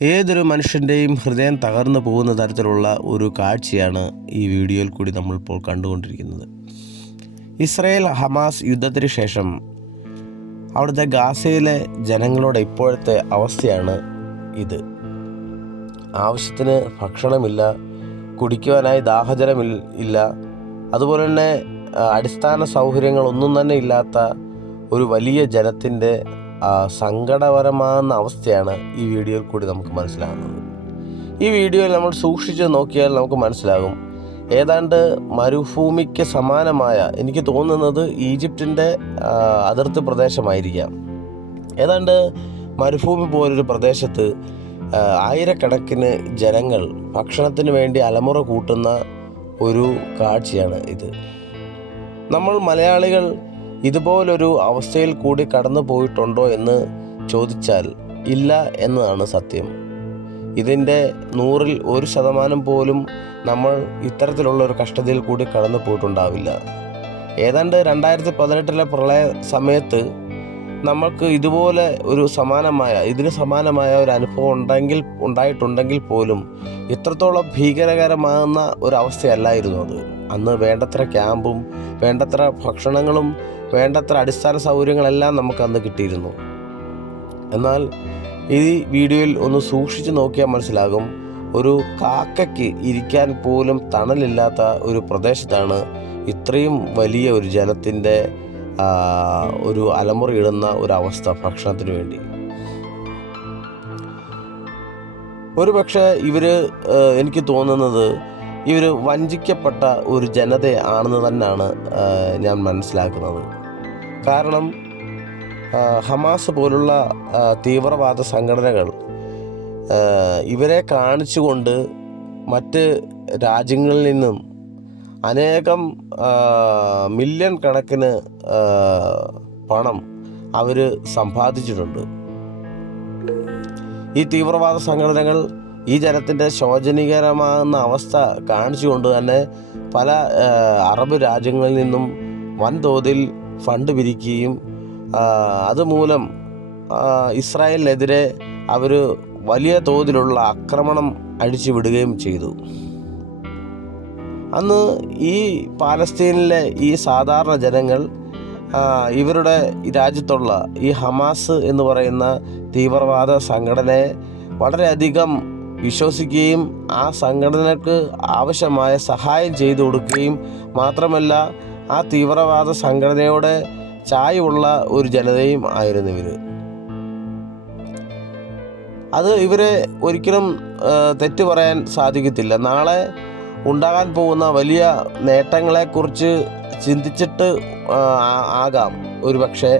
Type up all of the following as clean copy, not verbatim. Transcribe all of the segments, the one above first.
ഏതൊരു മനുഷ്യൻ്റെയും ഹൃദയം തകർന്നു പോകുന്ന തരത്തിലുള്ള ഒരു കാഴ്ചയാണ് ഈ വീഡിയോയിൽ കൂടി നമ്മളിപ്പോൾ കണ്ടുകൊണ്ടിരിക്കുന്നത്. ഇസ്രായേൽ ഹമാസ് യുദ്ധത്തിന് ശേഷം അവിടുത്തെ ഗാസയിലെ ജനങ്ങളുടെ ഇപ്പോഴത്തെ അവസ്ഥയാണ് ഇത്. ആവശ്യത്തിന് ഭക്ഷണമില്ല, കുടിക്കുവാനായി ദാഹജലമില്ല, അതുപോലെ തന്നെ അടിസ്ഥാന സൗകര്യങ്ങളൊന്നും തന്നെ ഇല്ലാത്ത ഒരു വലിയ ജനത്തിൻ്റെ സങ്കടപരമാകുന്ന അവസ്ഥയാണ് ഈ വീഡിയോയിൽ കൂടി നമുക്ക് മനസ്സിലാകുന്നത്. ഈ വീഡിയോയിൽ നമ്മൾ സൂക്ഷിച്ച് നോക്കിയാൽ നമുക്ക് മനസ്സിലാകും, ഏതാണ്ട് മരുഭൂമിക്ക് സമാനമായ, എനിക്ക് തോന്നുന്നത് ഈജിപ്തിൻ്റെ അതിർത്തി പ്രദേശമായിരിക്കാം, ഏതാണ്ട് മരുഭൂമി പോലൊരു പ്രദേശത്ത് ആയിരക്കണക്കിന് ജനങ്ങൾ ഭക്ഷണത്തിന് വേണ്ടി അലമുറ കൂട്ടുന്ന ഒരു കാഴ്ചയാണ് ഇത്. നമ്മൾ മലയാളികൾ ഇതുപോലൊരു അവസ്ഥയിൽ കൂടി കടന്നു പോയിട്ടുണ്ടോ എന്ന് ചോദിച്ചാൽ ഇല്ല എന്നതാണ് സത്യം. ഇതിൻ്റെ 100% പോലും നമ്മൾ ഇത്തരത്തിലുള്ളൊരു കഷ്ടതയിൽ കൂടി കടന്നു പോയിട്ടുണ്ടാവില്ല. ഏതാണ്ട് 2018 പ്രളയ സമയത്ത് നമുക്ക് ഇതുപോലെ ഇതിന് സമാനമായ ഒരു അനുഭവം ഉണ്ടായിട്ടുണ്ടെങ്കിൽ പോലും ഇത്രത്തോളം ഭീകരകരമാകുന്ന ഒരവസ്ഥയല്ലായിരുന്നു അത്. അന്ന് വേണ്ടത്ര ക്യാമ്പും വേണ്ടത്ര ഭക്ഷണങ്ങളും വേണ്ടത്ര അടിസ്ഥാന സൗകര്യങ്ങളെല്ലാം നമുക്ക് അന്ന് കിട്ടിയിരുന്നു. എന്നാൽ ഈ വീഡിയോയിൽ ഒന്ന് സൂക്ഷിച്ച് നോക്കിയാൽ മനസ്സിലാകും, ഒരു കാക്കയ്ക്ക് ഇരിക്കാൻ പോലും തണലില്ലാത്ത ഒരു പ്രദേശത്താണ് ഇത്രയും വലിയ ഒരു ജനത്തിൻ്റെ ഒരു അലമുറയിടുന്ന ഒരവസ്ഥ ഭക്ഷണത്തിന് വേണ്ടി. ഒരു പക്ഷേ എനിക്ക് തോന്നുന്നത് ഇവർ വഞ്ചിക്കപ്പെട്ട ഒരു ജനതയാണെന്ന് തന്നെയാണ് ഞാൻ മനസ്സിലാക്കുന്നത്. കാരണം ഹമാസ് പോലുള്ള തീവ്രവാദ സംഘടനകൾ ഇവരെ കാണിച്ചുകൊണ്ട് മറ്റ് രാജ്യങ്ങളിൽ നിന്നും അനേകം മില്യൺ കണക്കിന് പണം അവർ സമ്പാദിച്ചിട്ടുണ്ട്. ഈ തീവ്രവാദ സംഘടനകൾ ഈ ജനത്തിൻ്റെ ശോചനീയകരമാകുന്ന അവസ്ഥ കാണിച്ചുകൊണ്ട് തന്നെ പല അറബ് രാജ്യങ്ങളിൽ നിന്നും വൻതോതിൽ ഫണ്ട് പിരിക്കുകയും അതുമൂലം ഇസ്രായേലിനെതിരെ അവർ വലിയ തോതിലുള്ള ആക്രമണം അഴിച്ചുവിടുകയും ചെയ്തു. അന്ന് ഈ പാലസ്തീനിലെ ഈ സാധാരണ ജനങ്ങൾ ഇവരുടെ രാജ്യത്തുള്ള ഈ ഹമാസ് എന്ന് പറയുന്ന തീവ്രവാദ സംഘടനയെ വളരെയധികം വിശ്വസിക്കുകയും ആ സംഘടനയ്ക്ക് ആവശ്യമായ സഹായം ചെയ്തു കൊടുക്കുകയും മാത്രമല്ല ആ തീവ്രവാദ സംഘടനയോടെ ചായ്വുള്ള ഒരു ജനതയും ആയിരുന്നു ഇവർ. അത് ഇവരെ ഒരിക്കലും തെറ്റു പറയാൻ സാധിക്കത്തില്ല. നാളെ ഉണ്ടാകാൻ പോകുന്ന വലിയ നേട്ടങ്ങളെക്കുറിച്ച് ചിന്തിച്ചിട്ട് ആകാം ഒരു പക്ഷേ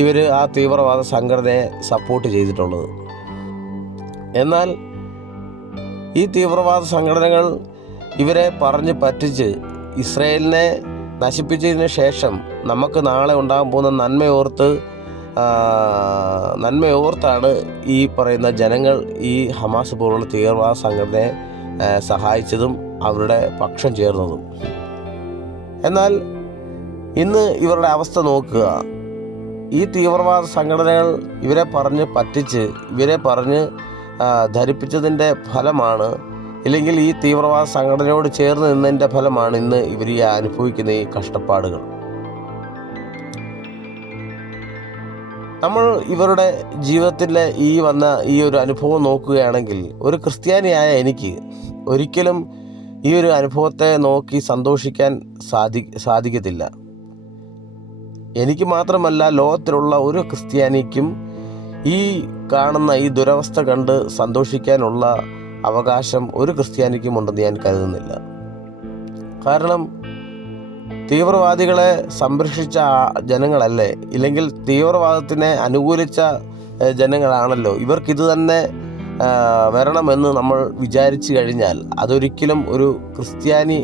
ഇവർ ആ തീവ്രവാദ സംഘടനയെ സപ്പോർട്ട് ചെയ്തിട്ടുള്ളത്. എന്നാൽ ഈ തീവ്രവാദ സംഘടനകൾ ഇവരെ പറഞ്ഞ് പറ്റിച്ച് ഇസ്രായേലിനെ നശിപ്പിച്ചതിന് ശേഷം നമുക്ക് നാളെ ഉണ്ടാകാൻ പോകുന്ന നന്മയോർത്താണ് ഈ പറയുന്ന ജനങ്ങൾ ഈ ഹമാസ് പോലുള്ള തീവ്രവാദ സംഘടനയെ സഹായിച്ചതും അവരുടെ പക്ഷം ചേർന്നതും. എന്നാൽ ഇന്ന് ഇവരുടെ അവസ്ഥ നോക്കുക. ഈ തീവ്രവാദ സംഘടനകൾ ഇവരെ പറഞ്ഞ് പറ്റിച്ച് ഇവരെ പറഞ്ഞ് ധരിപ്പിച്ചതിൻ്റെ ഫലമാണ്, ഇല്ലെങ്കിൽ ഈ തീവ്രവാദ സംഘടനയോട് ചേർന്ന് നിന്നതിൻ്റെ ഫലമാണ് ഇന്ന് ഇവർ അനുഭവിക്കുന്ന ഈ കഷ്ടപ്പാടുകൾ. നമ്മൾ ഇവരുടെ ജീവിതത്തിലെ ഈ ഒരു അനുഭവം നോക്കുകയാണെങ്കിൽ, ഒരു ക്രിസ്ത്യാനിയായ എനിക്ക് ഒരിക്കലും ഈ ഒരു അനുഭവത്തെ നോക്കി സന്തോഷിക്കാൻ സാധിക്കത്തില്ല. എനിക്ക് മാത്രമല്ല, ലോകത്തിലുള്ള ഒരു ക്രിസ്ത്യാനിക്കും ഈ കാണുന്ന ഈ ദുരവസ്ഥ കണ്ട് സന്തോഷിക്കാനുള്ള അവകാശം ഒരു ക്രിസ്ത്യാനിക്കും ഉണ്ടെന്ന് ഞാൻ കരുതുന്നില്ല. കാരണം തീവ്രവാദികളെ സംരക്ഷിച്ച ജനങ്ങളല്ലേ, ഇല്ലെങ്കിൽ തീവ്രവാദത്തിനെ അനുകൂലിച്ച ജനങ്ങളാണല്ലോ. ഇവർക്കിത് തന്നെ വരണമെന്ന് നമ്മൾ വിചാരിച്ചു കഴിഞ്ഞാൽ അതൊരിക്കലും ഒരു ക്രിസ്ത്യാനി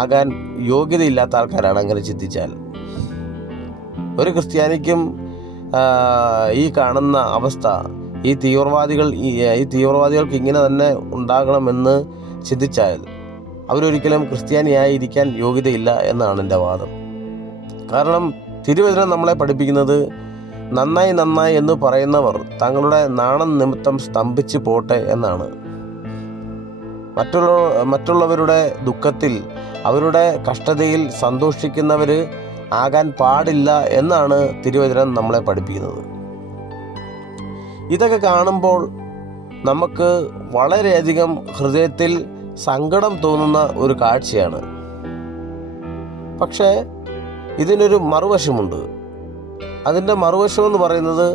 ആകാൻ യോഗ്യതയില്ലാത്ത ആൾക്കാരാണ് അങ്ങനെ ചിന്തിച്ചാൽ. ഒരു ക്രിസ്ത്യാനിക്കും ഈ കാണുന്ന അവസ്ഥ ഈ തീവ്രവാദികൾക്ക് ഇങ്ങനെ തന്നെ ഉണ്ടാകണമെന്ന് ചിന്തിച്ചാൽ അവരൊരിക്കലും ക്രിസ്ത്യാനിയായിരിക്കാൻ യോഗ്യതയില്ല എന്നാണ് എൻ്റെ വാദം. കാരണം തിരുവചനം നമ്മളെ പഠിപ്പിക്കുന്നത് നന്നായി നന്നായി എന്ന് പറയുന്നവർ തങ്ങളുടെ നാണം നിമിത്തം സ്തംഭിച്ച് പോട്ടെ എന്നാണ്. മറ്റുള്ളവരുടെ ദുഃഖത്തിൽ അവരുടെ കഷ്ടതയിൽ സന്തോഷിക്കുന്നവർ ആകാൻ പാടില്ല എന്നാണ് തിരുവചനം നമ്മളെ പഠിപ്പിക്കുന്നത്. ഇതൊക്കെ കാണുമ്പോൾ നമുക്ക് വളരെയധികം ഹൃദയത്തിൽ സങ്കടം തോന്നുന്ന ഒരു കാഴ്ചയാണ്. പക്ഷേ ഇതിനൊരു മറുവശമുണ്ട്. അതിൻ്റെ മറുവശമെന്ന് പറയുന്നത്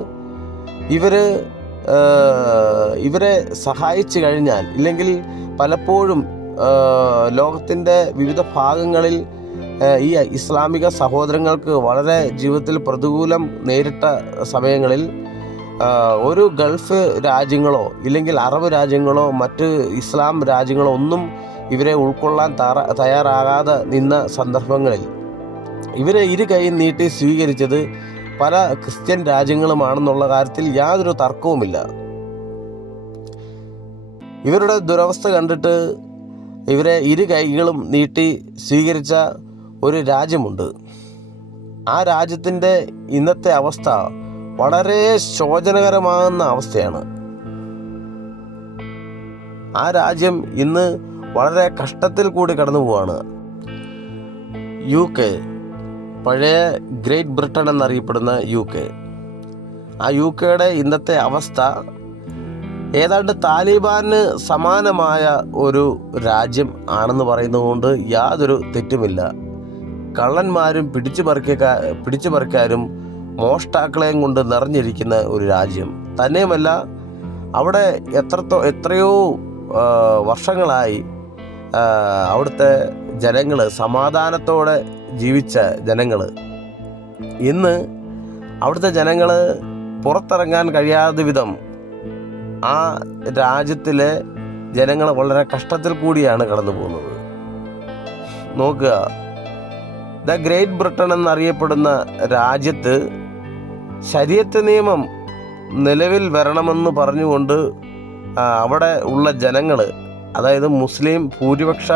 ഇവരെ സഹായിച്ചു കഴിഞ്ഞാൽ, ഇല്ലെങ്കിൽ പലപ്പോഴും ലോകത്തിൻ്റെ വിവിധ ഭാഗങ്ങളിൽ ഈ ഇസ്ലാമിക സഹോദരങ്ങൾക്ക് വളരെ ജീവിതത്തിൽ പ്രതികൂലം നേരിട്ട സമയങ്ങളിൽ ഒരു ഗൾഫ് രാജ്യങ്ങളോ ഇല്ലെങ്കിൽ അറബ് രാജ്യങ്ങളോ മറ്റ് ഇസ്ലാം രാജ്യങ്ങളോ ഒന്നും ഇവരെ ഉൾക്കൊള്ളാൻ തയ്യാറാകാതെ നിന്ന സന്ദർഭങ്ങളിൽ ഇവരെ ഇരു കൈ നീട്ടി സ്വീകരിച്ചത് പല ക്രിസ്ത്യൻ രാജ്യങ്ങളുമാണെന്നുള്ള കാര്യത്തിൽ യാതൊരു തർക്കവുമില്ല. ഇവരുടെ ദുരവസ്ഥ കണ്ടിട്ട് ഇവരെ ഇരു കൈകളും നീട്ടി സ്വീകരിച്ച ഒരു രാജ്യമുണ്ട്. ആ രാജ്യത്തിൻ്റെ ഇന്നത്തെ അവസ്ഥ വളരെ ശോചനകരമാകുന്ന അവസ്ഥയാണ്. ആ രാജ്യം ഇന്ന് വളരെ കഷ്ടത്തിൽ കൂടി കടന്നു പോവാണ്. UK, പഴയ ഗ്രേറ്റ് ബ്രിട്ടൻ എന്നറിയപ്പെടുന്ന UK, ആ UKയുടെ ഇന്നത്തെ അവസ്ഥ ഏതാണ്ട് താലിബാന് സമാനമായ ഒരു രാജ്യം ആണെന്ന് പറയുന്നതുകൊണ്ട് യാതൊരു തെറ്റുമില്ല. കള്ളന്മാരും പിടിച്ചുപറിക്കാരും മോഷ്ടാക്കളെയും കൊണ്ട് നിറഞ്ഞിരിക്കുന്ന ഒരു രാജ്യം തന്നെയുമല്ല, അവിടെ എത്രയോ വർഷങ്ങളായി അവിടുത്തെ ജനങ്ങൾ സമാധാനത്തോടെ ജീവിച്ച ജനങ്ങൾ ഇന്ന് അവിടുത്തെ ജനങ്ങൾ പുറത്തിറങ്ങാൻ കഴിയാത്ത വിധം ആ രാജ്യത്തിലെ ജനങ്ങൾ വളരെ കഷ്ടത്തിൽ കൂടിയാണ് കടന്നു പോകുന്നത്. നോക്കുക, ദ ഗ്രേറ്റ് ബ്രിട്ടൻ എന്നറിയപ്പെടുന്ന രാജ്യത്ത് ശരീഅത്ത് നിയമം നിലവിൽ വരണമെന്ന് പറഞ്ഞുകൊണ്ട് അവിടെ ഉള്ള ജനങ്ങൾ, അതായത് മുസ്ലിം ഭൂരിപക്ഷ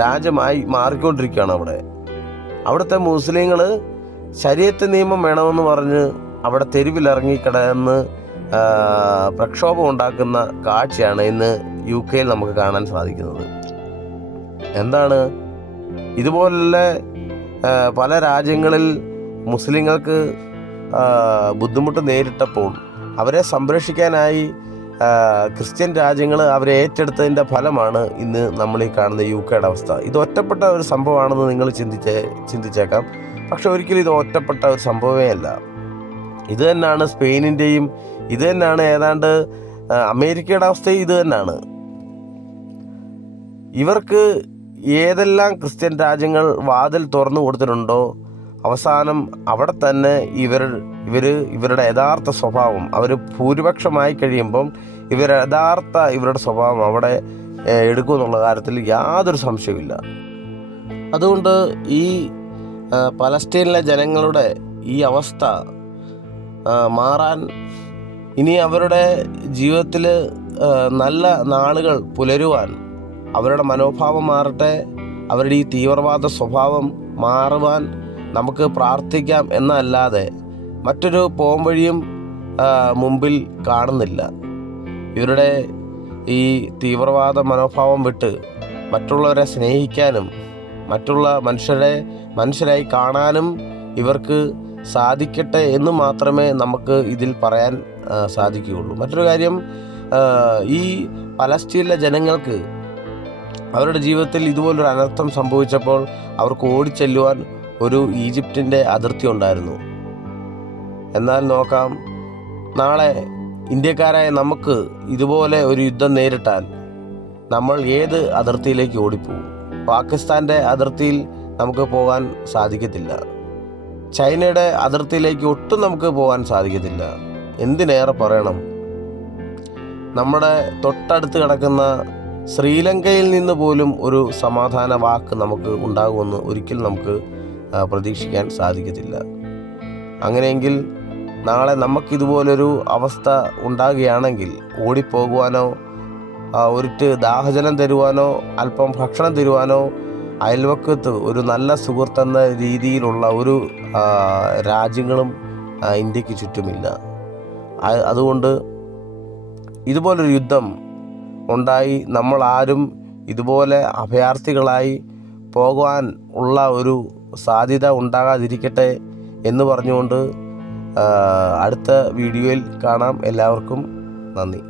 രാജ്യമായി മാറിക്കൊണ്ടിരിക്കുകയാണ്. അവിടുത്തെ മുസ്ലിങ്ങൾ ശരീഅത്ത് നിയമം വേണമെന്ന് പറഞ്ഞ് അവിടെ തെരുവിലിറങ്ങി കിടന്ന് പ്രക്ഷോഭം ഉണ്ടാക്കുന്ന കാഴ്ചയാണ് ഇന്ന് UK നമുക്ക് കാണാൻ സാധിക്കുന്നത്. എന്താണ്, ഇതുപോലുള്ള പല രാജ്യങ്ങളിൽ മുസ്ലിങ്ങൾക്ക് ബുദ്ധിമുട്ട് നേരിട്ടപ്പോൾ അവരെ സംരക്ഷിക്കാനായി ക്രിസ്ത്യൻ രാജ്യങ്ങൾ അവരെ ഏറ്റെടുത്തതിൻ്റെ ഫലമാണ് ഇന്ന് നമ്മൾ ഈ കാണുന്ന UKയുടെ അവസ്ഥ. ഇത് ഒറ്റപ്പെട്ട ഒരു സംഭവമാണെന്ന് നിങ്ങൾ ചിന്തിച്ചേക്കാം. പക്ഷെ ഒരിക്കലും ഇത് ഒറ്റപ്പെട്ട ഒരു സംഭവമേ അല്ല. ഇത് തന്നെയാണ് സ്പെയിനിൻ്റെയും, ഇത് തന്നെയാണ് ഏതാണ്ട് അമേരിക്കയുടെ അവസ്ഥയും ഇത് തന്നെയാണ്. ഇവർക്ക് ഏതെല്ലാം ക്രിസ്ത്യൻ രാജ്യങ്ങൾ വാതിൽ തുറന്നു കൊടുത്തിട്ടുണ്ടോ, അവസാനം അവിടെ തന്നെ ഇവരുടെ യഥാർത്ഥ സ്വഭാവം, അവർ ഭൂരിപക്ഷമായി കഴിയുമ്പം ഇവരുടെ സ്വഭാവം അവിടെ എടുക്കുമെന്നുള്ള കാര്യത്തിൽ യാതൊരു സംശയമില്ല. അതുകൊണ്ട് ഈ പലസ്തീനിലെ ജനങ്ങളുടെ ഈ അവസ്ഥ മാറാൻ, ഇനി അവരുടെ ജീവിതത്തിൽ നല്ല നാളുകൾ പുലരുവാൻ, അവരുടെ മനോഭാവം മാറട്ടെ, അവരുടെ ഈ തീവ്രവാദ സ്വഭാവം മാറുവാൻ നമുക്ക് പ്രാർത്ഥിക്കാം എന്നല്ലാതെ മറ്റൊരു പോംവഴിയും മുമ്പിൽ കാണുന്നില്ല. ഇവരുടെ ഈ തീവ്രവാദ മനോഭാവം വിട്ട് മറ്റുള്ളവരെ സ്നേഹിക്കാനും മറ്റുള്ള മനുഷ്യരായി കാണാനും ഇവർക്ക് സാധിക്കട്ടെ എന്ന് മാത്രമേ നമുക്ക് ഇതിൽ പറയാൻ സാധിക്കുകയുള്ളൂ. മറ്റൊരു കാര്യം, ഈ പലസ്തീനിലെ ജനങ്ങൾക്ക് അവരുടെ ജീവിതത്തിൽ ഇതുപോലൊരു അനർത്ഥം സംഭവിച്ചപ്പോൾ അവർക്ക് ഓടിച്ചെല്ലുവാൻ ഒരു ഈജിപ്തിൻ്റെ അതിർത്തി ഉണ്ടായിരുന്നു. എന്നാൽ നോക്കാം, നാളെ ഇന്ത്യക്കാരായ നമുക്ക് ഇതുപോലെ ഒരു യുദ്ധം നേരിട്ടാൽ നമ്മൾ ഏത് അതിർത്തിയിലേക്ക് ഓടിപ്പോകും? പാകിസ്ഥാൻ്റെ അതിർത്തിയിൽ നമുക്ക് പോകാൻ സാധിക്കത്തില്ല. ചൈനയുടെ അതിർത്തിയിലേക്ക് ഒട്ടും നമുക്ക് പോകാൻ സാധിക്കത്തില്ല. എന്തിനേറെ പറയണം, നമ്മുടെ തൊട്ടടുത്ത് കിടക്കുന്ന ശ്രീലങ്കയിൽ നിന്ന് പോലും ഒരു സമാധാന വാക്ക് നമുക്ക് ഉണ്ടാകുമെന്ന് ഒരിക്കലും നമുക്ക് പ്രതീക്ഷിക്കാൻ സാധിക്കത്തില്ല. അങ്ങനെയെങ്കിൽ നാളെ നമുക്കിതുപോലൊരു അവസ്ഥ ഉണ്ടാകുകയാണെങ്കിൽ ഓടിപ്പോകുവാനോ ഒരിറ്റ് ദാഹജലം തരുവാനോ അല്പം ഭക്ഷണം തരുവാനോ അയൽവക്കത്ത് ഒരു നല്ല സുഹൃത്തെന്ന രീതിയിലുള്ള ഒരു രാജ്യങ്ങളും ഇന്ത്യക്ക് ചുറ്റുമില്ല. അതുകൊണ്ട് ഇതുപോലൊരു യുദ്ധം ഉണ്ടായി നമ്മളാരും ഇതുപോലെ അഭയാർത്ഥികളായി പോകാൻ ഉള്ള ഒരു സാധ്യത ഉണ്ടാകാതിരിക്കട്ടെ എന്ന് പറഞ്ഞുകൊണ്ട് അടുത്ത വീഡിയോയിൽ കാണാം. എല്ലാവർക്കും നന്ദി.